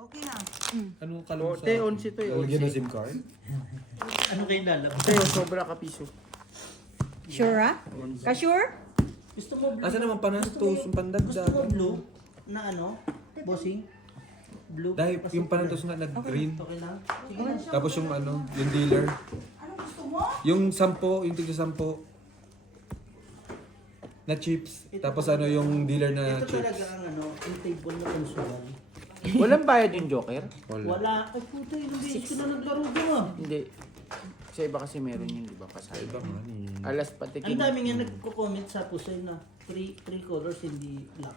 Okay na. Anong kalong sa... Te, 11 to eh. Lalagyan ng SIM card? Ano kayo lalabas? Te, sobra ka piso. Sure ah? Ka-sure? Gusto mo blue? Asa naman panastos, yung pandagdag. Gusto mo blue? Na ano? Bossing? Blue? Dahil yung panastos nga nag-green. Okay lang? Sige na. Tapos yung ano, yung dealer. Ano gusto mo? Yung 10, yung tigsa 10. Na chips. Tapos ano yung dealer na Ito chips. talaga ang ano, yung table na konsugal. Walang bayad yung Joker? Wala. Ay puto, ilang beses ko na naglaro ko ah. Hindi. Sa iba kasi meron yun, di ba? Kasali. Iba nga ni. Alas patikin. Ang dami nga nagko-comment sa Pusay na three colors hindi lock.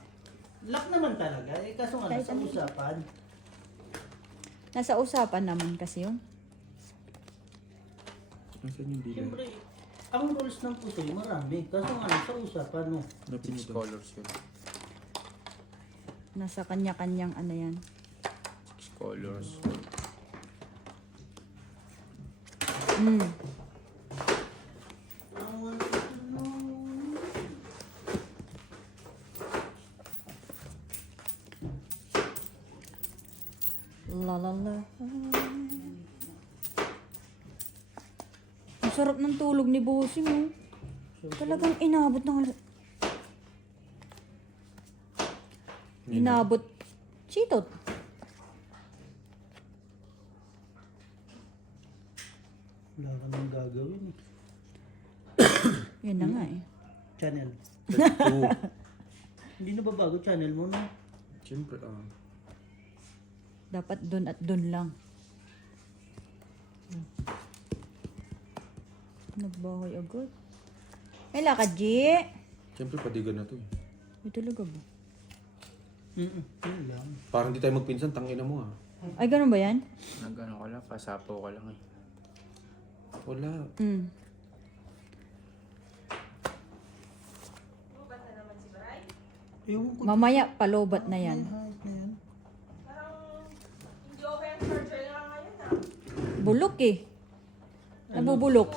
Lock naman talaga. Eh kaso nga Kahit sa ano. usapan. Nasa usapan naman kasi yun. Nasaan yung dealer? Siyempre, ang rules ng Pusay marami. Kaso nga sa usapan no. 6 colors yun. Nasa kanya-kanyang ano yan. 6 colors. Mm. La la la. Ang sarap ng tulog ni Bossing oh. Talagang inabot ng inabot. Cheetot. Wala ka nang gagawin eh. Yun na nga eh. Channel. Two. Hindi na ba bago channel mo no? Siyempre, Dapat dun at dun lang. Nagbahoy agad. May lakad, G. Siyempre, padigan na to eh. May talaga ba? Yun lang. Parang di tayo magpinsan, tangina mo ah. Ay, ganun ba yan? Nag-ano ka lang, pasapaw ka lang eh. Wala. Mm. Ewan ko. Mamaya, palobat na yan. Kahit na yan. Bulok eh. Nabubulok.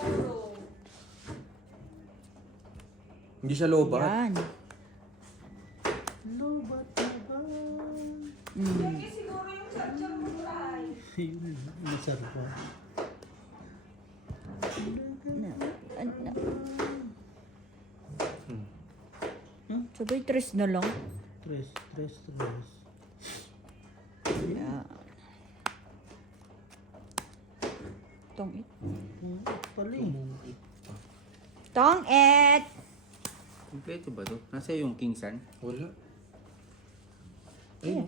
Hindi siya lobat. Yan. Lobat na ba? Mm. Yun, masarap pa. Na. Sabay, tres na lang. Tres. Yeah. Tong it. Pala eh. Tong it! Kompleto ba to? Nasa yung King San? Wala. Yeah.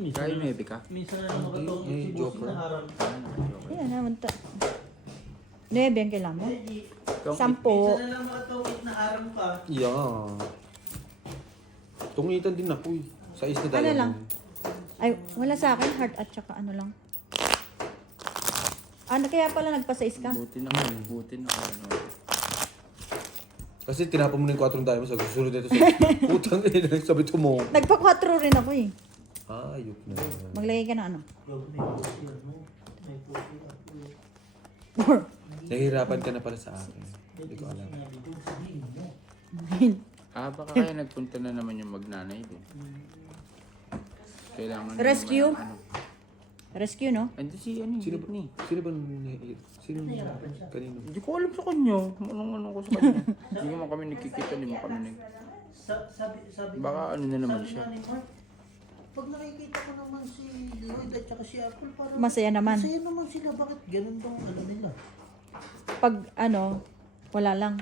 Kaya may ka? Minsan na lang makatawag Eh, si Bossing Joker. na harap. Yan naman ta. 9 ang kailangan mo. Eh, 10. minsan na lang makatawag na harap pa. Yeah. Tungitan din ako eh. Sa is na Ano diamond. lang? Ay, wala sa akin. Heart at saka ano lang. Ano kaya pala nagpa-size ka? Buti na ano. Kasi tinapon mo na yung 4 diamond. Sabi, susunod na ito sa putang ina. Sabi mo. Nagpa-4 rin ako eh. Ayok na. Maglagay ka ng ano? Huwag may pusi ano. May pusi ako. Nahihirapan ka na pala sa akin. Hindi ko alam. Sinabi ko, sabihin mo. Baka kaya nagpunta na naman yung magnanay din. Kailangan Rescue? Ano. Rescue, no? Ando si ano, Sino Whitney. Sino ba Sino kanino? Hindi ko alam sa kanya. Anong ko sa kanya. Hindi mo kami nagkikita, hindi mo kami nag... Sabi Baka ano na naman sabi siya. nga ni Mark, pag nakikita ko naman si Lloyd at saka si Apple, parang Masaya naman. masaya naman sila. Bakit ganun bang ano nila? Pag ano, wala lang.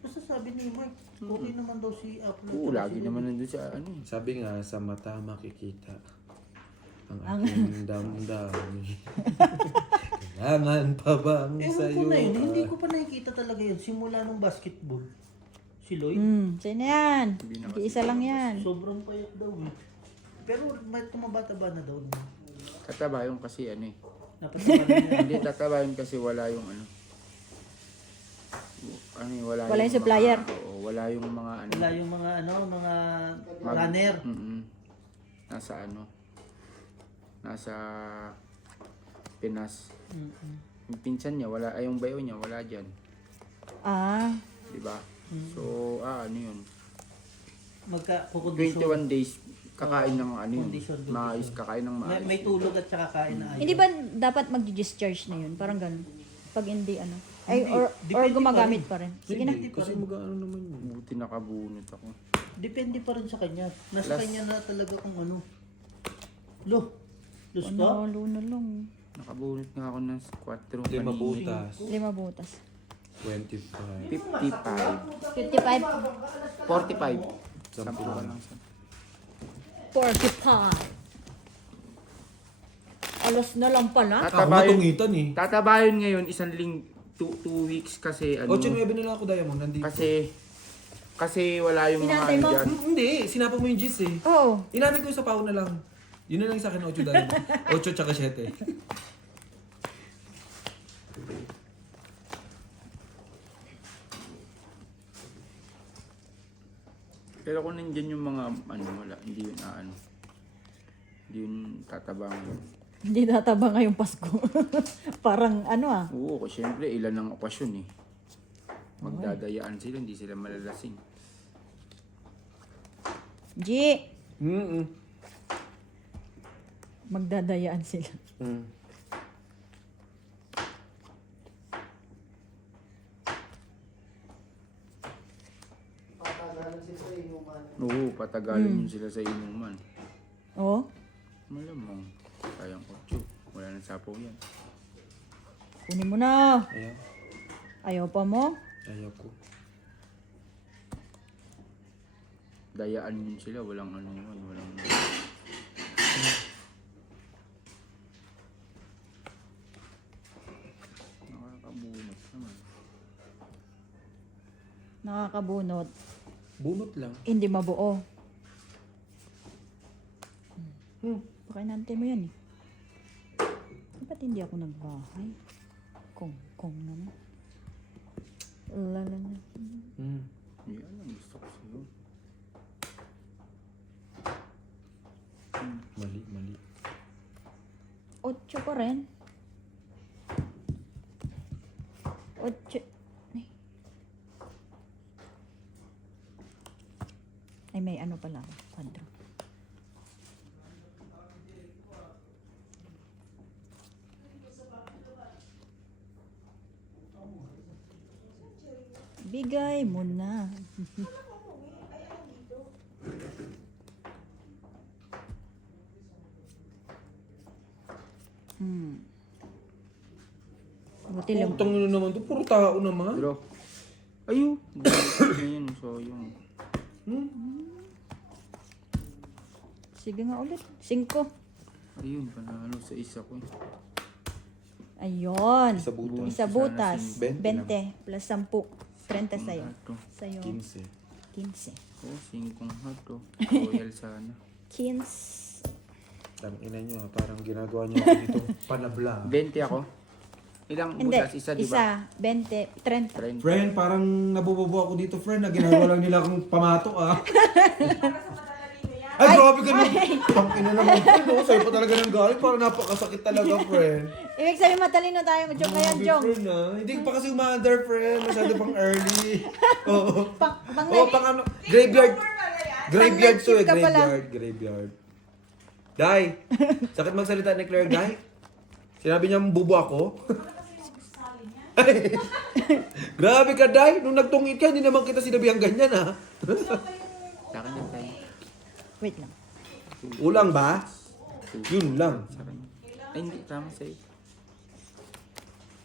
Basta sabi ni Mark, okay naman daw si Apple. at Oo, saka lagi si naman Lloyd. nandun sa ano eh. Sabi nga, sa mata makikita ang aking damdamin. Kailangan pa bang Ewan sa'yo? ko na yun, hindi ko pa nakikita talaga yun. Simula nung basketball. Si Lloyd, Sa'yo na yan. Hindi na Isa lang yan. sobrang payat daw eh. Pero may tumabata-ba na daw. Tataba yung kasi ano eh. Napataba na niya. Hindi tataba yun kasi wala yung ano. Ano eh, wala Wala yung supplier. Oo, wala yung mga ano. Wala yung mga mga runner. Nasa ano. Nasa Pinas. Yung pinsan niya, wala, ay yung bayo niya, wala dyan. Ah, Diba? So, ano yun? magka-kukondisyon. 21 days, kakain ng ano yun. Condition, Maayos, kakain ng maayos. May tulog at saka kain na ayos. Hindi ba dapat mag-discharge na yun? Parang ganun. Pag hindi ano. Ay, Hindi. or Depende gumagamit pa rin. Sige na. Hindi, kasi mag-ano naman yun. Buti nakabunot ako. Depende pa rin sa kanya. Nasa Plus- kanya na talaga kung ano. Los ka? Ano, na lang. Nakabunot nga ako ng 4 Lima kanina. butas. 5 butas. 25. 55. 55. 45. Sampu Sampu lang. lang. 45. Alas na lang pala. Ako matungitan eh. Tatabayon ngayon 2 weeks kasi ano. 8-9 na lang ako, Diamond. Nandito. Kasi wala yung mga Pinatay ano mo? dyan. Hindi, sinapa mo yung gis eh. Oo. Inanay ko yung sapaw na lang. Yun na lang sa akin, 8 Diamond. 8 tsaka 7. Pero kung nandyan yung mga ano wala, hindi yun hindi yun tatabang. Hindi tataba ngayong Pasko. Parang ano ah. Oo, kasi syempre ilan ang okasyon eh. Magdadayaan sila, hindi sila malalasing. G. Magdadayaan sila. Patagalan sila sa inuman. Oo, patagalin yun sila sa inuman. Oo. Malamang, sayang 8. Wala nang sapaw yan. Kunin mo na. Ayaw. Ayaw pa mo? Ayaw ko. Dayaan yun sila, walang ano yun, walang... Nakakabunot naman. Nakakabunot. Bunot lang. Hindi mabuo. Pakinante mo yan eh. Ba't hindi ako nagbahay? Kong naman. Lala na. Hindi alam, gusto ko sa'yo. Mali. 8 pa rin. 8. Ay, may ano pala. Kwadro. Bigay mo na. Buti lang. Putang ina naman to. Puro tao naman. Pero, ayo, yun, so yung... Sige nga ulit. 5. Ayun, panalo sa isa ko. Ayun. Isa butas. Isa butas. 20 20 plus 10. 30 sa'yo. Hato. Sa'yo. 15. 15. Oo, 5 hato. Royal sana. 15. Tang ina nyo, parang ginagawa nyo ako dito panabla. 20 ako. Ilang Hindi. butas? Isa, di ba? 20. 30. 30. Friend, parang nabubobo ako dito, friend. Na ginagawa lang nila akong pamato, ah. Ay, grabe ka nun. Tang ina naman, friend. Oh, sa'yo pa talaga ng galing. Parang napakasakit talaga, friend. Ibig sabihin matalino tayo. Joke kaya, Grabe, Jong. friend, ah. Hindi pa kasi umandar, friend. Masyado pang early. Oo. Pang Oo, pang ano. Graveyard. Graveyard to eh. Pang night shift ka pala. Graveyard. Day, sakit magsalita ni Claire, Day. Sinabi niya bubo ako. Grabe ka, Day. Nung nagtungit ka, hindi naman kita sinabihan ganyan, ha? Sa akin yan tayo. Wait lang. Ulang ba? Yun lang. Sa akin. Ay, hindi. Tama sa'yo.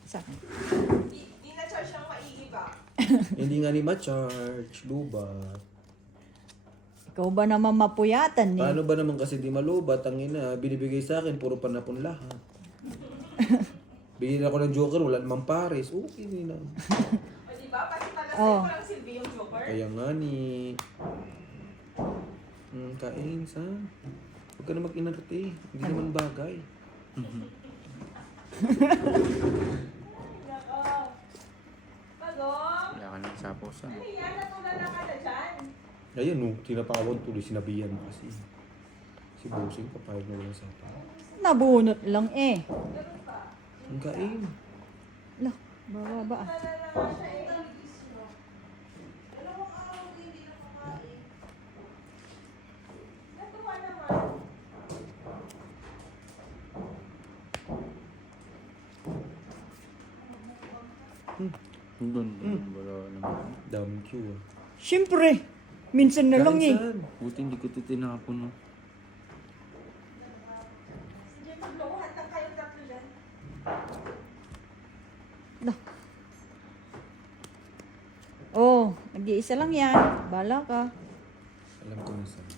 Sa akin. Hindi nga ni ma-charge. Luba. Ikaw ba naman mapuyatan eh? Paano ba naman kasi di malubat? Ang ina, binibigay sa akin, puro panapon lahat. Bigyan ako ng Joker, wala namang pares. Okay, hindi na. O diba? Kasi pala sa'yo Oh. parang silbi yung Joker. Kaya nga ni... kain, Sam. Huwag ka na mag-inarte. Hindi naman bagay. Bagong! Wala ka ng sapaw sa. Ano yan? Natulala ka na dyan. Ayun, no. Tinapawan tuloy. Sinabihan mo kasi. Si Bossing, papayag na wala sa atin. Nabunot lang eh. Ang kain. Lah, bababa ah. Doon, wala naman. Damn Q ah. Siyempre, minsan na lang eh. Saan? Buti hindi ko ito tinapon, no? Sige, maglokohan lang kayong tatlo dyan. Oh, nag-iisa lang yan. Bala ka. Alam ko na saan.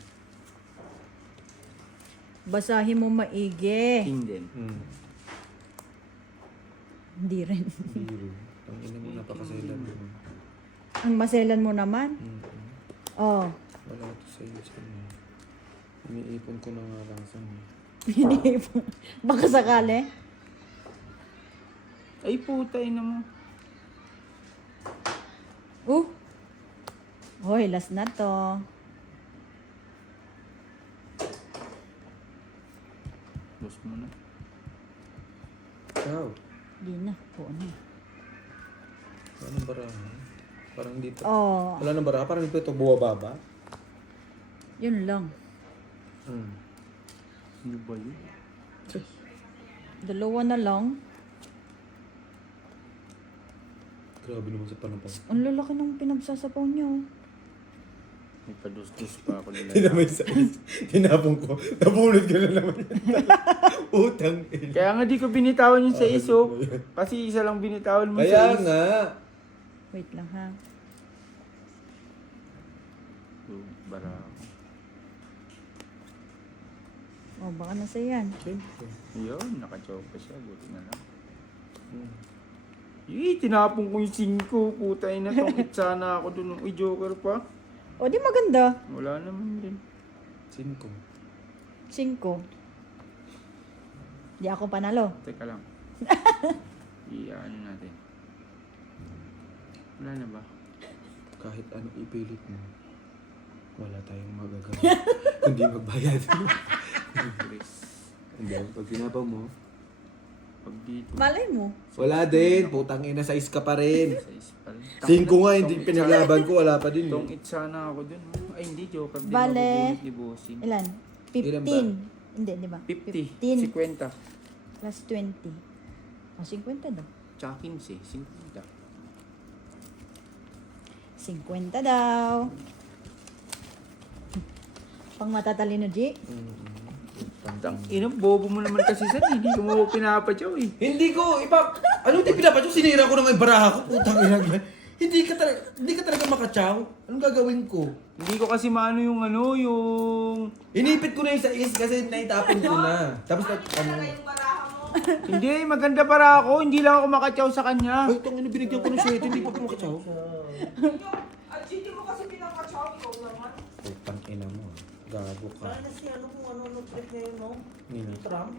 Basahin mo maigi. King din. Hindi rin. Biro. Ang ina mo napakaselan mo. Ang maselan mo naman. Oh, Wala ito sa iyo saan eh. Iniipon ko na nga lang saan eh. iniipon. Baka sakali. Ay, putay na mo. Hoy, last na to. Boss mo na. Ciao. Di na. Po na. Wala nang baraha. Parang hindi pa. Oh, Wala nang baraha. Parang hindi pa ito buwababa. yun lang. Ano ba yun? Dalawa na lang. Grabe naman sa panapang. Ang lalaki ng pinagsasapaw niyo. May padus-dus pa ako nila. Tinamay sa tinapon ko. Nabunod ko na naman. Utang ina. Kaya nga di ko binitawan yung sa iso. Kasi isa lang binitawan mo Kaya sa iso. nga. Wait lang ha. Bara. Oh, baka nasa yan. Siyempre. Yun, naka-choke pa siya. Buti na lang. Tinapon ko yung 5. Putay na tong sana ako dun. Uy, joker pa. O, di maganda. Wala naman din. 5. 5. Di ako panalo. Teka lang. Ano natin. Wala na ba? Kahit ano ipilit mo, wala tayong magagawa. Kundi magbayad. Chris. Hindi, pag sinabaw mo, Pag dito. Malay mo. wala din. Putang ina, size ka pa rin. Sa ispal. 5 nga, hindi pinaglaban ko. Wala pa din. Tong Eh. sana ako dun. Ay, hindi. Joker din. Bale. Mabubunot ni Bossing. Ilan? Ilan 15. ba? Hindi, di ba? 50. 15 50. plus 20. O, 50 daw. Tsaka 15. 50. 50 daw. Pang matatalino, G. Tang ina, bobo mo naman kasi sa hindi ko mo pinapadyaw eh. Hindi ko, ano di pinapat yung sinira ko na nga yung baraha ko. Putang ina. Hindi ka talaga makachaw. Anong gagawin ko? Hindi ko kasi maano yung Inipit ko na yung sais kasi naitapon ko na. Tapos Talaga yung baraha mo. Hindi, maganda para ako. Hindi lang ako makatyaw sa kanya. Ay, itong binigyan ko ng shit, hindi pa ako makachaw. At hindi mo kasi pinakachaw ikaw naman. Putang ina mo. Gago ka. Kaya na si ano kung ano trip ngayon, no? Nino. Trump.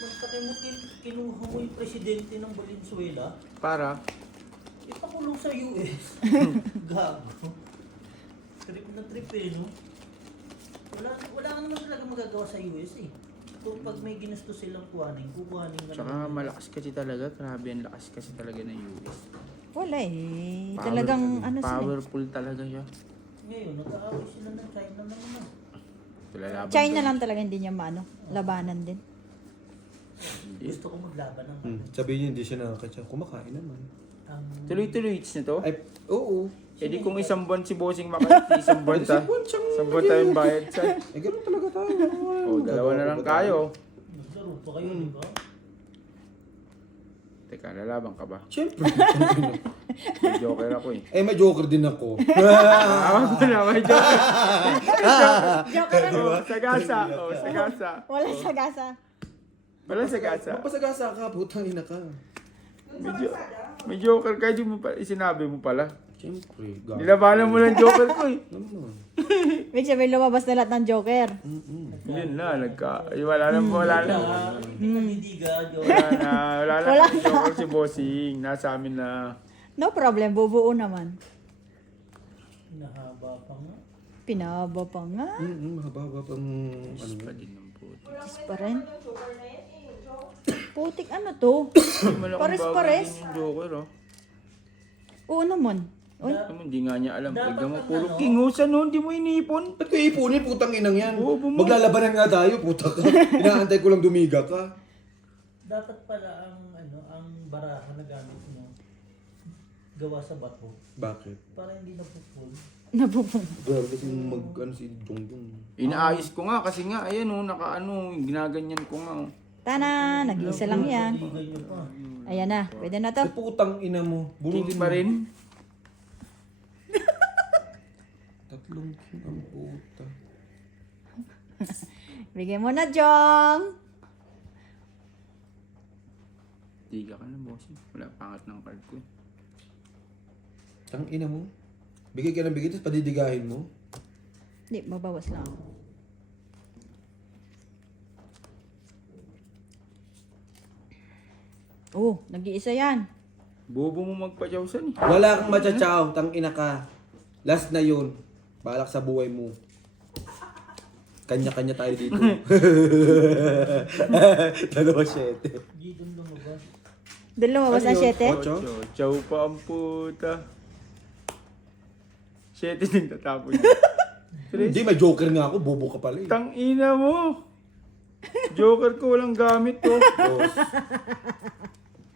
Magtakay mo, kinuha mo yung presidente ng Valenzuela. Para? Ipakulong sa US. Gago. Trip na trip eh, no? Wala ka naman talaga magagawa sa US eh. Kung pag may ginusto silang kuhanin na Tsaka malakas kasi talaga. Grabe ang lakas kasi talaga ng US. Wala eh. Talagang ano sila. Powerful talaga siya. Ngayon, nag-aaway sila ng China naman. Lalaban China doon. lang talaga hindi niya maano. Labanan din. Hindi. Gusto ko maglaban ng Sabihin niyo hindi siya nakakachaw. Kumakain naman. Tuloy-tuloy hits na to. Ay, oo. Eh di kung isang buwan si Bossing makati, isang buwan ta. Isang buwan tayong bayad sa. Eh, ganun talaga tayo. O, dalawa na lang tayo. Naglaro pa kayo, di ba? Teka, lalaban ka ba? Siyempre. May joker ako eh. Eh, may joker din ako. Awag mo na, may joker. Joker lang. Oh, sagasa. Oh, sagasa. Wala sa gasa. Wala sagasa. Mapasagasa ka, putang ina ka. May joker ka, di mo pa, sinabi mo pala. Siyempre, gago. Nilabanan mo ng joker ko eh. Naman. Wait, sabi lumabas na lahat ng Joker. Yun na, wala na. Pinanidiga, Wala na yung joker si Bossing. Nasa amin na. No problem, bubuo naman. Nahaba pa nga. Pinaba pa nga. Mahaba-haba pang ano Pa yun. din ng puti. Tis pa rin. Putik ano to? Pares-pares. Yung joker oh. Oo naman. Uy, Hindi nga niya alam. Dapat Tignan mo, ang puro ano? kingusan no, hindi mo inipon. Ba't ko ipunin, putang inang yan? Oo, bumo. Maglalabanan nga tayo, puta ka. Inaantay ko lang dumiga ka. Dapat pala ang baraha na gamit mo, gawa sa bato, Bakit? para hindi napupul. Napupong. Grabe kasi mag-ano si Jongjong. Inaayos ko nga kasi nga, ayan oh, nakaano, ginaganyan ko nga oh. Tana, nag-iisa lang yan. Hindi ganyan pa. Ayan na, pwede na to. Ay, putang ina mo. King Bunugin pa mo. rin. Tatlong king ang puta. Bigyan mo na, Jong. Tiga ka na, bossing. Wala, pangat ng card ko eh. Tang ina mo. Bigay ka ng bigay, tapos padidigahin mo. Hindi, mabawas lang ako. Oh, nag-iisa yan. Bobo mo magpa-chowsan eh. Wala kang machachaw, tang ina ka. Last na yun. Balak sa buhay mo. Kanya-kanya tayo dito. 2-7. Hindi doon lumabas. Doon lumabas ang 7. Ocho? Chow pa ang puta. 7 din tatapon niya. Hindi, may joker nga ako. Bobo ka pala eh. Tang ina mo. Joker ko walang gamit to. Dos.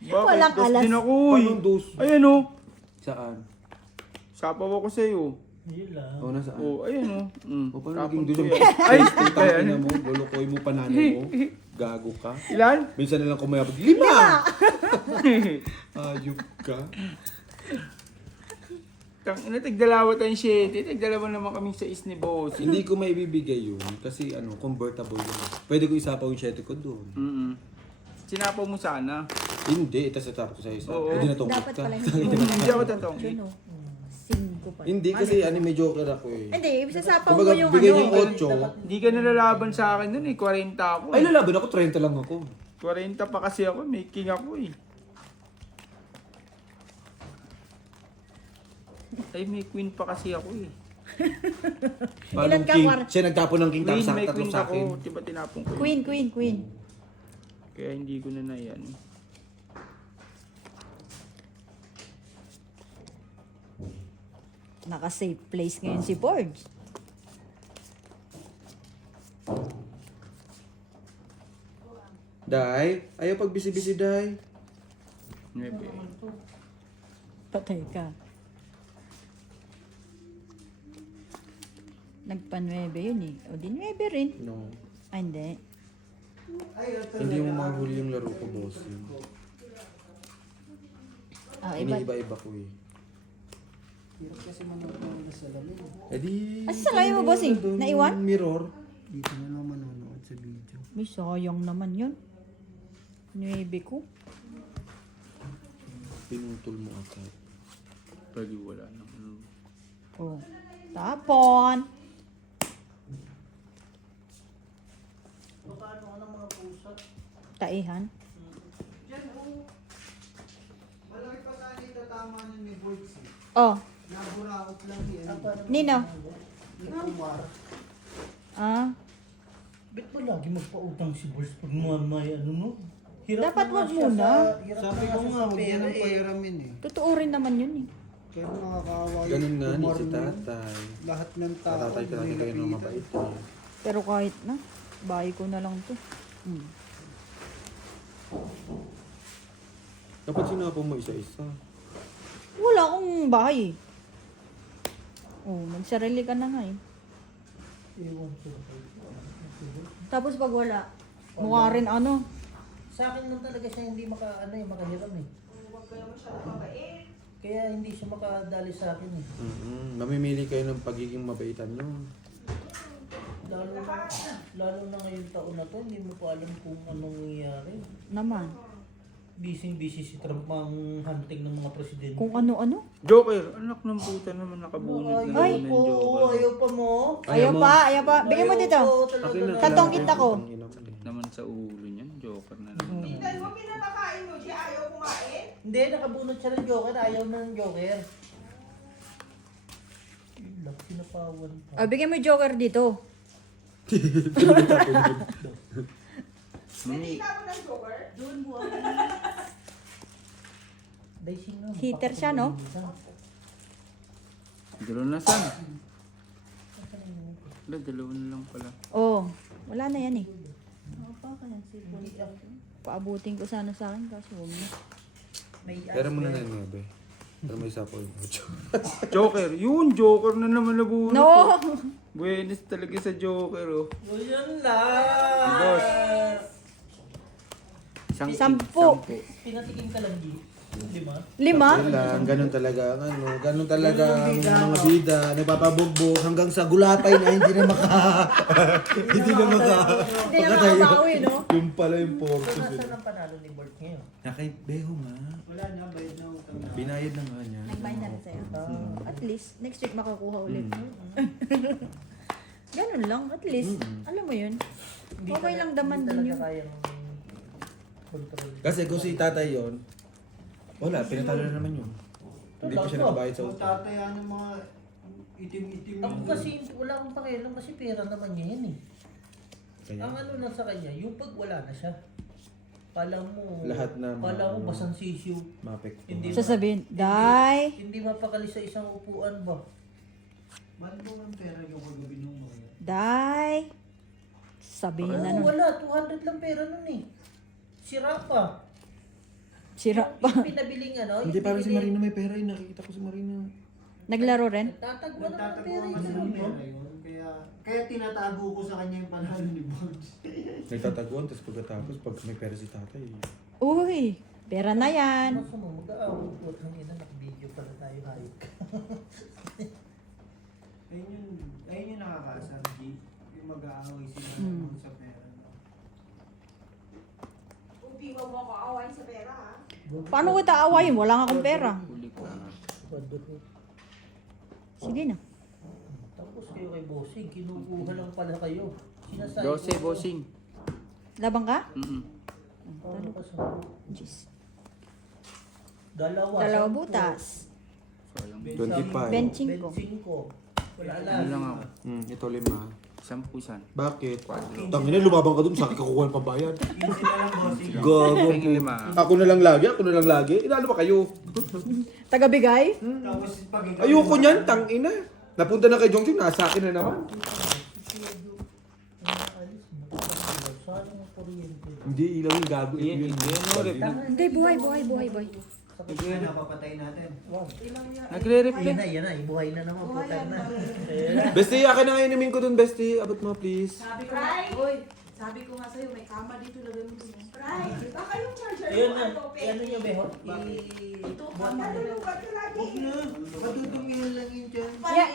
Bakit? Walang Dos alas. din ako eh. Paano dos? Ayan oh. Saan? Sapaw ako sa'yo. Yun lang. O, nasaan? Oh, ayan oh. O, paano Tapon naging dos ko yung yan. Ay, Putang ayan. ina mo. Lulukoy mo pananay mo. Gago ka. Ilan? Minsan na lang kumayapag. 5! Ayup ka. Tang ina, tigdalawa tayong 7. Tigdalawa naman kaming 6 ni boss. Hindi ko maibibigay yun kasi convertible yun. Pwede ko isapaw yung 7 ko doon. Sinapaw mo sana. Hindi, itas na ko sa isa. Oo. Pwede na tungkot Dapat ka. pala Hindi ako tantong. Yun, oh. 5 pa. Hindi kasi may joker ako eh. Hindi, sasapaw mo Kumbaga, yung bigay ano. yung 8. Hindi ka nalalaban sa akin nun eh. 40 ako Ay, eh. lalaban ako, 30 lang ako. 40 pa kasi ako. May king ako eh. Ay, may queen pa kasi ako eh. Paano Ilan ka, king? War? Siya nagtapon ng king Queen, tapos may tatlo queen sa ako. akin. Diba tinapon ko yun? Queen. Kaya hindi ko na yan. Naka-safe place ngayon si Borge. Day, ayaw pag bisi-bisi, Day. Nuebe. Patay ka. Nagpa-9 yun eh. O di 9 rin. No. Ah, hindi. Hindi mo mahuli yung laro ko, boss. Ah, iba. Iniiba-iba ko eh. Eh di... Asa sa kayo mo, bossing? doon, Naiwan? Mirror. Dito na lang manonood sa video. May sayang naman yun. 9 ko. Pinutol mo agad. Pwede wala naman. Oh. Tapon. Paano ka ng mga pusa? Taihan. Malaki pa sana yung tatama nun ni Boyce. Oh. Naburaot lang yan. Nino. Ni Kumar. Ah. Ba't ba lagi magpautang si Boss pag may ano no? Hirap Dapat na nga wag siya muna. hirap Sabi na ko siya nga, sa huwag mo pera nang pahiramin eh. Totoo rin naman yun eh. Kaya nakakaawa yung Ganun nga ni Kumar si nun. tatay. Lahat ng tao. Tatay ka natin kayo ng nilapitan. mabait eh. Pero kahit na, bahay ko na lang to. Dapat sinapaw mo isa-isa. Wala akong bahay eh. Oh, magsarili ka na nga eh. Ewan ko. Tapos pag wala, mukha rin ano. Sa akin lang talaga siya hindi makahiram eh. Huwag ka naman siya nakabait. Kaya hindi siya makadali sa akin eh. Mamimili kayo ng pagiging mabaitan nyo. Lalo na ngayong taon na to, hindi mo pa alam kung anong nangyayari. Naman. Busy si Trump ang hunting ng mga presidente. Kung ano-ano. Joker! Anak ng puta naman nakabunod na Ay! naman po, yung Joker. ayaw pa mo. Ayaw pa. Bigyan mo dito. Ayaw po, talaga Akin na. na. Kantong kita ko. Ang ina mo eh. Naman sa ulo niyan, Joker na naman. Tingnan mo, pinapakain mo, G. Ayaw kumain. Hindi, nakabunot siya ng Joker. Ayaw na ng Joker. Ilak, sinapawan pa. Ah, bigyan mo yung joker dito. Mami, Nakita mo ng joker? Doon mo Dicing na. Heater siya, no? dalawa na saan? Wala, dalawa na lang pala. Oh, wala na yan eh. Paabutin ko sana sa akin kasi huwag na. May Pero muna na asper. yung 9. Pero may isa po yung 8. Joker. Yun, Joker na naman nabunot. No! Buenas talaga sa Joker, oh. O yun lang. Dos. Sampu. Pinatikim ka lang, G. 5. 5? Ganun talaga, ganun talaga ang mga bida, nagpapabugbog hanggang sa gulapay na hindi na hindi na Hindi na makabawi, no? Yung pala yung So, purpose. nasaan ang panalo ni Bert ngayon? Nakay Beho nga. Wala na, bayad na utang na. Binayad na nga niya. Nagbayad na rin sa'yo. At least, next week makakuha ulit. Mm. Ganun lang, at least. Alam mo yun. Okay lang daman din yun. Hindi talaga kayang control. Kasi kung si tatay yon, wala, pinatalo na naman yun. Hindi pa siya nakabayad sa So, utang. tataya ng mga itim-itim Ako yung- kasi wala akong pakialam kasi pera naman niya yan eh. Kaya, Ang ano lang sa kanya, yung pag wala na siya. Kala mo, Lahat na kala mo basang sisiw. mapek. Hindi Sasabihin, Day! Hindi mapakali sa isang upuan ba? Ba't mo ang pera yung kagabi nung mga yan? Day! Sabihin na Oo, nun. wala. 200 lang pera nun eh. Sira pa. Sira pa. Yung pinabiling ano, Hindi, yung parang si pinili- Marina may pera yun. Nakikita ko si Marina. Naglaro rin? Nagtatagwa naman ang pera Nagtatagpuan kasi yun. ng pera yun. Kaya tinatago ko sa kanya yung panalo ni Bugs. Nagtataguan, tapos pagkatapos, pag may pera si tatay. Uy! Pera na yan. Mas mo, mag-aawag po. Ang ina, naka-video pala tayo hayop. Ayun yung nakakaasar, G. Yung mag-aaway sila sa pera. Kung di mo ako awayin sa pera, ha? Paano kita aawayin? Wala nga akong pera. Huli ko na. Sige na. Tapos kayo kay Bossing, kinukuha lang pala kayo. Sinasabi 12, bossing. Labang ka? Paano ka sa... Jeez. Dalawa. Dalawa 10. butas. Sayang. 25. Benching ko. 25. Wala Ano lang ako. Ito 5. 10 san. Bakit? Tangina, lumabang ka dun, sa akin kakuha ng pambayad. Easy na lang, bossing. Gago. Pengin 5. Ako na lang lagi. Inalo ba kayo? Tagabigay? Tapos pag ikaw... Ayoko niyan, tangina. Napunta na kay Jongjong, nasa akin na naman. Sayang ang kuryente. Hindi ilaw yung gago. Iyan, iyan. Hindi, buhay. Kaya napapatay natin. Nagre-reply. Yan na, ibuhay na naman. Putang na. Bestie, akin na nga inumin ko dun, Bestie. Abot mo, please. Sabi ko nga, sabi ko nga sa'yo, may kama dito, lagay mo dito. Baka yung charger Ayun mo, na. ano, Ano nyo, Beho? Ito, maluluwag ka lagi. Huwag na. Matutumihan lang yun dyan.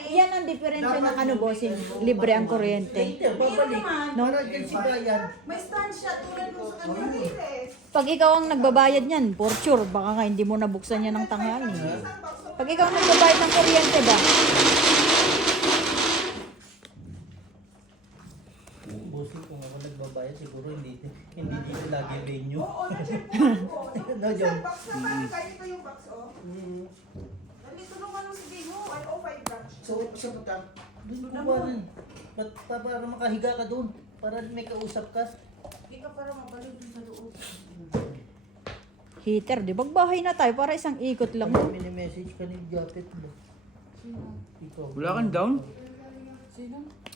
Yan ang diferensya ng ano, bossing. Libre ang kuryente. Later, babalik. No? Para dyan si Brian. May stand siya, tulad mo sa kanya Riles. Pag ikaw ang nagbabayad niyan, for sure, baka nga hindi mo nabuksan yan ng tanghali. Pag ikaw ang nagbabayad ng kuryente ba? Bossing, kung ako nagbabayad, siguro hindi dito lagi yung venue. Oo, nandiyan po. No, Isang John. box naman, ganito yung box, oh. Nandito nung ano si Dino, 105 branch. So, sa pagka, doon ko ba rin? Para makahiga ka doon. Para may kausap ka. Hindi ka para mabalik dun sa loob. Heater, di ba? Bahay na tayo para isang ikot lang. Pag mini-message ka ni Japet mo. Ikaw. Wala kang down?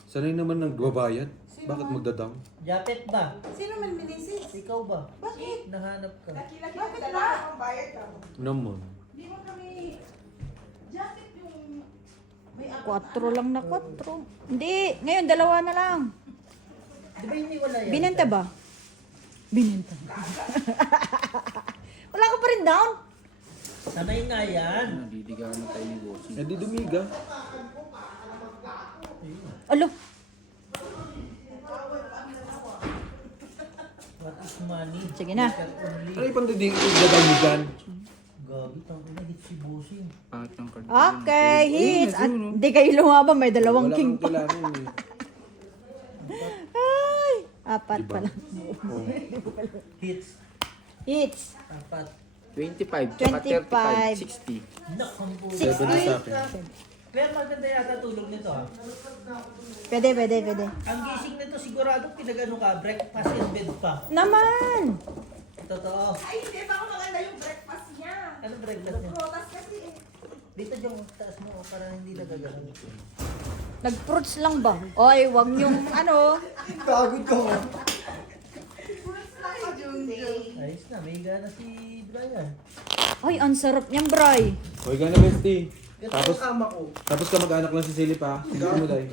Sanay naman nagbabayad. Bakit magdadang? Japet ba? Sino man minisis? Ikaw ba? Bakit? Nahanap ka. Laki-laki ang dalawa ang bayad ka. Naman. Hindi mo kami, jacket yung may 4 lang na 4. Hindi, ngayon 2 na lang. Di ba hindi wala yan? Binenta ba? Binenta. Wala ka pa rin down? Sanay nga yan. Nadidigahan na tayo ni bossing. Eh di dumiga. Alo, What is money? Sige na. Cat only. Ano yung pandidagdag mo dyan? Gabi, tangin na hit si Bossing. Pangat ng card. okay, hits. At di kayo lumaban, may 2 Wala king kang pa. kailangan eh. Ay, 4 Diba? pala. Oh. Hits. Hits. Apat. 25, tsaka 35, 60. Nakambo. 60. Sa akin. Pero maganda yata tulog nito ah. Pwede. Ang gising nito sigurado pinag-ano ka, breakfast in bed pa. Naman. Totoo. Ay, hindi ba ako maganda yung breakfast niya? Ano breakfast niya? Protas kasi eh. Dito yung taas mo para hindi nagagano. Nag-fruits lang ba? Oy, wag niyong ano. Pagod ko. Fruits lang pa June day. Ayos na, may gana si Brian. Ay, ang sarap niyang, Bray. Hoy, gana bestie. Tapos kama ko. Tapos ka mag-anak lang si Silip ha. Sigaw mo dahil.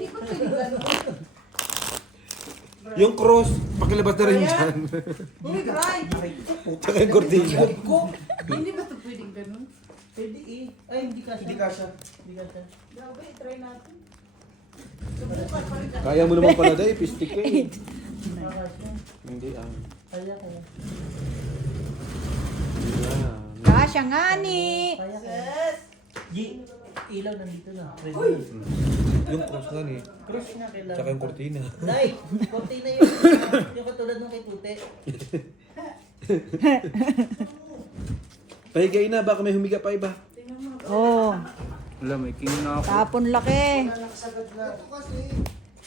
Yung cross, pakilabas na rin dyan. Uy, Bray! Tsaka yung gordina. Hindi ba ito pwedeng ganun? Pwede eh. Ay, hindi ka Hindi ka siya. Hindi ka siya. Grabe, try natin. Subukan pa rin. Kaya mo naman pala dahil, pistik ka eh. Nakakasya. Hindi ah. Kaya kaya. Yan. Kasya nga ni. Kaya kaya. Yes! G, ilaw nandito na. Ready na. Yung cross nga eh. Cross na kailangan. Tsaka yung cortina. Dai, cortina yun. Yung katulad ng kay Tute. Pahigay na, baka may humiga pa iba. Oh, Wala, may king na ako. tapon laki. Nagsagad na. Ito kasi.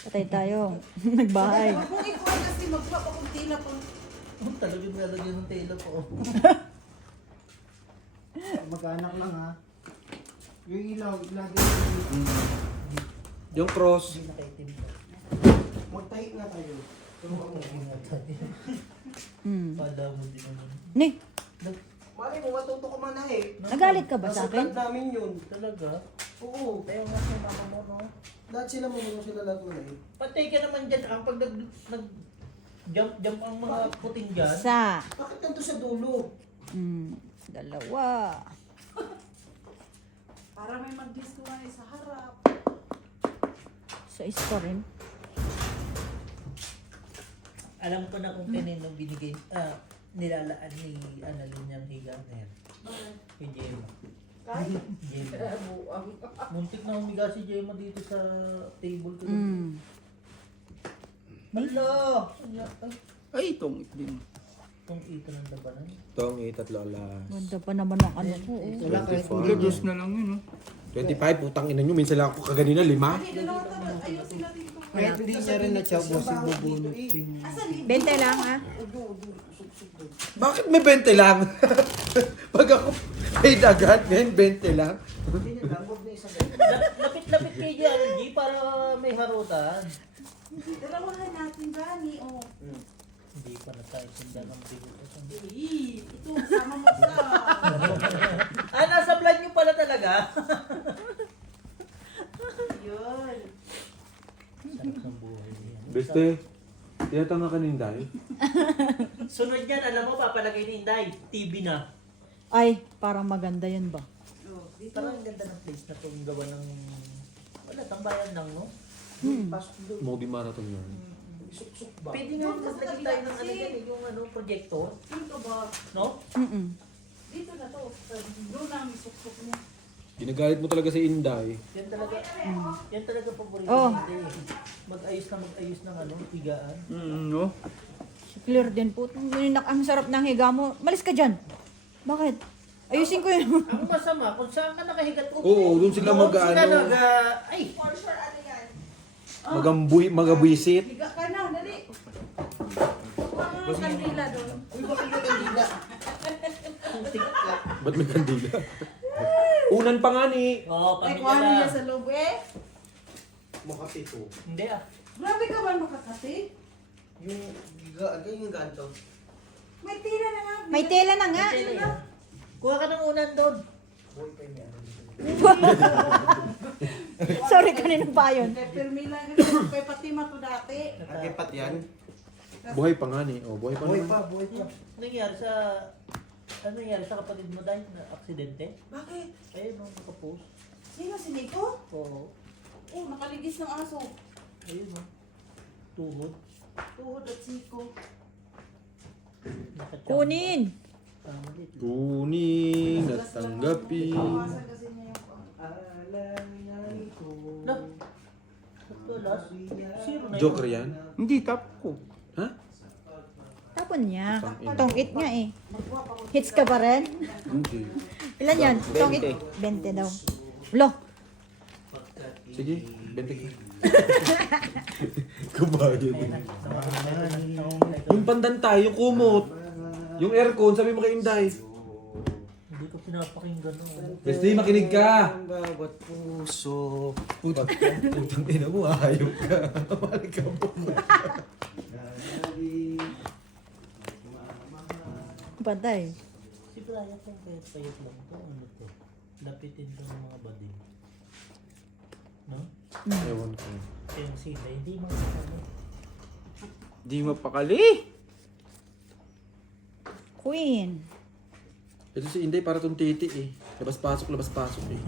Patay tayo. Nagbahay. Kung ikaw kasi magpapakuntina po. Talagang lalagyan ng tela po. Mag-anak lang ha. Yung ilaw, ilagay Yung cross. Hindi nakaitim. Magtahi nga tayo. Pala mo din naman. Ni, Mali mo, matuto ko man na eh. nagalit ka ba sa akin? Nasa namin yun. Talaga? Oo. Kaya nga si mama mo, no? Lahat sila mo sila lahat mo na eh. Patay ka naman dyan. Ang pag nag-jump ang mga puting dyan. Isa. Bakit nandito sa dulo? Dalawa. Para may mag-disco sa harap. Sa isa rin. Alam ko na kung kanino binigay, nilalaan ni Annalyn yung higa na yan. Kay Gemma. Kahit Gemma. Muntik na humiga si Gemma dito sa table ko. Hala! Ay, itong din. Itong ito ng labanan. Tong 8 at lola. Ganda pa naman ang ano ko. Oh. Wala kahit 2 na lang yun, no? 25, putang ina nyo. Minsan lang ako kaganina, 5. hindi na naman tayo. Ayusin natin ito. Kahit hindi siya rin na-chow, bossing bubunutin. Asan dito? 20 lang ha. Bakit may 20 lang? Pag ako paid agad, ngayon 20 lang. Hindi niya lang, huwag na isa ganyan. Lapit-lapit kay JRG para may harutan. Dalawahan natin, Rani. Oh. Hindi pa na tayo sinda ng bigot. Ito, sama mo sa. Nasa vlog nyo pala talaga? Yun. Sarap ng buhay niya. Beste, tinatanga ka ni Inday. Sunod yan, alam mo, papalagay ni Inday, TV na. Ay, parang maganda yun ba? Oh, dito. Parang ang ganda ng place na itong gawa ng... Wala, tambayan lang, no? Pasok doon. Movie marathon yun. Suksok ba? Pwede nga maglagay tayo ng ano yan, yung ano, projector, Dito ba? no? Dito na to. Doon namin suksok niya. Ginagalit mo talaga si Inday. Yan talaga paborito Oh. ni Inday. Mag-ayos ng ano, higaan. No? Si Claire din po. Ang sarap ng higa mo. Malis ka dyan. Bakit? Ayusin ko yun. Ang masama, kung saan ka nakahigat, Oo, doon sila mag-ano. Ay, For sure, ano yan? Magabuisit. Higa ka na, dali. Huwag mo kandila doon. Ba't may kandila? Unan pa nga ni. oh, Ay, pamilya kuha niya na. sa loob eh. Makapito. Hindi ah. Grabe ka ba makakati? Yung ganto. May tira na nga. May tela na nga. Hindi na. Kuha ka ng unan doon. Sorry, kanino ba yun? Kay Permila nga. Kay Fatima to dati. Agipat yan? Buhay pa nga ni. Oh, buhay pa naman. buhay pa. Ano nangyari sa kapatid mo dahil na aksidente? Bakit? Ayun, no, nakapost. Sino si Nico? Oo. Oh, nakaligis ng aso. Ayun, no. Tuhod. Tuhod at siko. Nakachamba. Kunin. Tama dito. Kunin at tanggapin. Bawasan kasi niya yung Alam niya ito. Na. Tulas. Zero na Joker yan? Hindi, tap ko. Ha? Tapon niya. Tongit nga eh. Hits ka pa rin? Hindi. Ilan yan? Tongit? 20 daw. Lo. Sige, 20 ka. Kabayo din. Yung pandantay, yung kumot. Yung aircon, sabi mo kay Inday. Hindi ko pinapakinggan, no. Besti, makinig ka. Ang bawat puso. Putang ina mo, ayok ka. Mali ka mo. Patay. Si Brian kung payat lang to, ano to? Lapitin to ng mga bading. No? Ewan ko. Yung sila, hindi mga ano. Di mapakali. Queen. Ito si Inday para tong titi eh. Labas-pasok eh.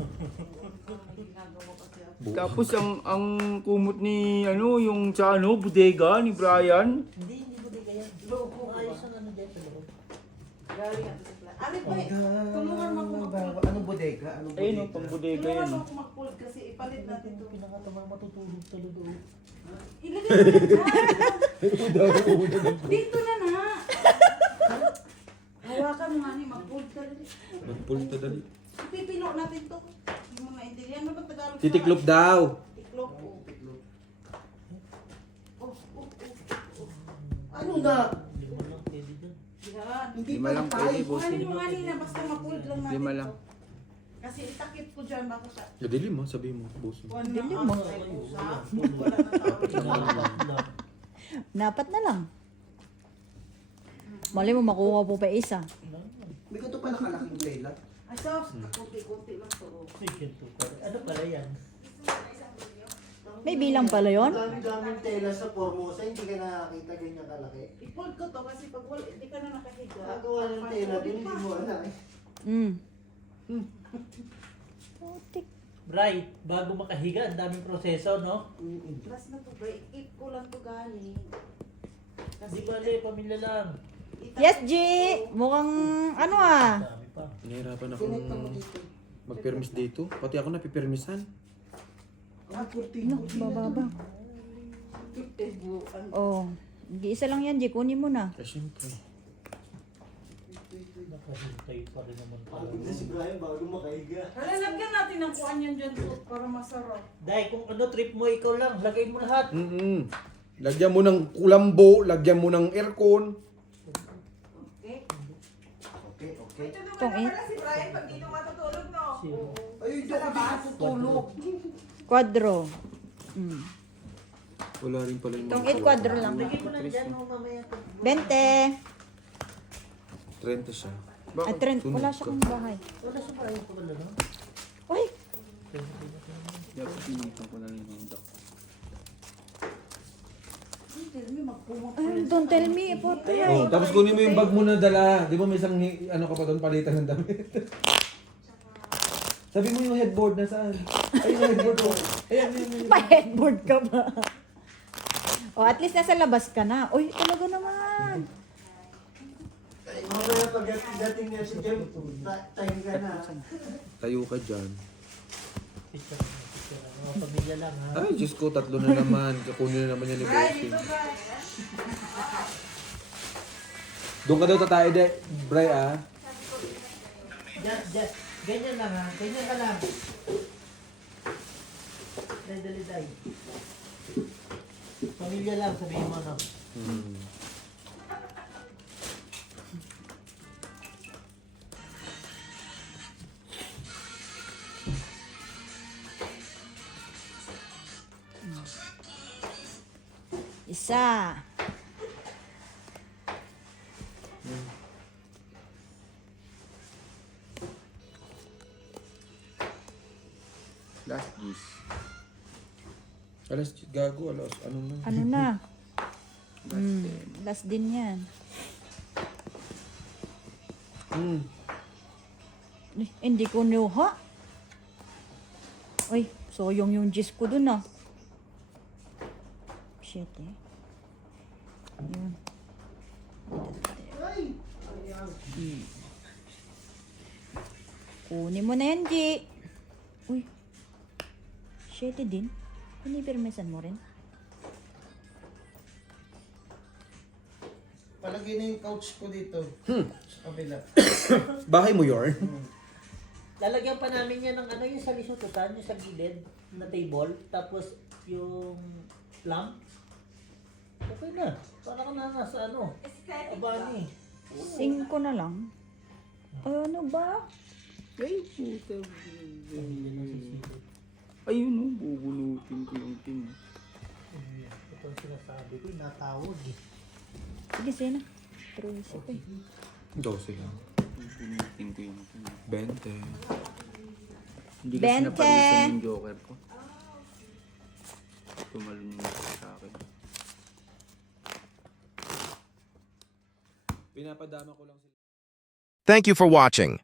Tapos ang kumot ni ano yung sa ano bodega ni Brian. Hindi ko di kaya. Ayos ang ano dyan sa loob. Galing ato sa plan. Ano ba? Tulungan mo ako mag-fold. Anong bodega? Anong Ayun oh, pang bodega Tulungan yun. mo ako mag-fold kasi ipalit natin to. Pinakatamang matutulog talaga. Ilagay mo na dyan. Dito na na. Hawakan mo nga ni, mag-fold ka rin. Nagpulta dali. Ipipilo natin to. Yung mga Indian. Ano ba Tagalog? Titiklop daw. Tiklop po. Ano na? Hindi mo lang pwede dyan. Yan. Hindi Lima lang pwede, boss. Ano mo kanina, basta ma-fold lang natin Lima lang. to. Kasi itakip ko dyan, baka sa Dilim mo, sabi mo, boss. buwan Dilim na mo. ako ay pusa. Wala na tao. Pinakatamang. Napat na lang. Mali mo makuha po pa isa. May ganito pa nakalaking tela. Ay, sos, kunti-kunti lang to. Ano pala yan? May bilang pala yon. Daming tela sa Formosa, hindi ka nakakita ganyan kalaki. I-fold ko to kasi pag wala, hindi ka na nakahiga. Nagawa ng tela din, hindi mo alam eh. Putik. Bright, bago makahiga, ang daming proseso, no? Last na to, break. Keep ko lang to gani. Di bali, pamilya lang. Yes, G! Mukhang ano ah. Dami pa. Nahirapan akong magpermis dito. Pati ako napipirmisan. No, bababa. Oh, isa lang yan, G. Kunin mo na. Eh, syempre. Nakahintay pa rin naman Pagod na pala. si Brian bago makahiga. Lalagyan natin ng kuan yan dyan to para masarap. Dahil kung ano trip mo, ikaw lang, lagay mo lahat. Lagyan mo ng kulambo, lagyan mo ng aircon. Okay? Okay. Ito naman Tong na pala si Brian pag dito matutulog, no? Sino? Ay, hindi ako tutulog. Quadro. Wala rin pala yung Itong 8 quadro lang. Lagay mo lang dyan, no, mamaya. 20. 30 siya. At Trent, wala siya kang bahay. Wala sa Brian pa pala, no? Uy! Dapat pinitan ko na rin yung doc. Tell me, magpumot. Don't tell me, puti. Oh, tapos kunin mo yung bag mo na dala. Di ba may isang ano ka pa doon palitan ng damit? Sabi mo yung headboard na saan? Ay, yung headboard ko. Ayan. Pa-headboard ka ba? O, at least nasa labas ka na. Uy, talaga naman. Mamaya pag dating niya si Jem, time ka na. Tayo ka dyan. Picture, picture. Ano, pamilya lang, ha? Ay, Diyos ko, tatlo na naman. Kakunin na naman yan ni Bossing. Doon ka daw tatayo, Bray, ah. Just, ganyan lang, ha? Ganyan ka lang. Dali. Pamilya lang, sabihin mo, no? Isa. Last dish. Alas, gago, alas, ano na. Ano na? Last din yan. Eh, hindi ko nuha. Uy, soyong yung gis ko dun ah. Shit eh. Yun. Kunin mo na yan, G. Uy. Shit din. Pinipirmesan mo rin. Palagay na yung couch ko dito. Sa kabila. Bahay mo yorn? Lalagyan pa namin yan ng ano yung sa lisututan, yung sa gilid na table, tapos yung lamp. Okay na. Para ka na nasa ano, abani. 5 na lang. Ano ba? Ay, puta. Pamilya na sisilip. Ayun oh, bubunutin ko yung tin. Ito ang sinasabi ko, natawag eh. Sige, sina. Pero isip eh. 12 lang. Pinitin ko yung 20. Hindi kasi Bente. napalusan yung joker ko. Tumalon yung sa akin. Pinapadama ko lang sila. Thank you for watching.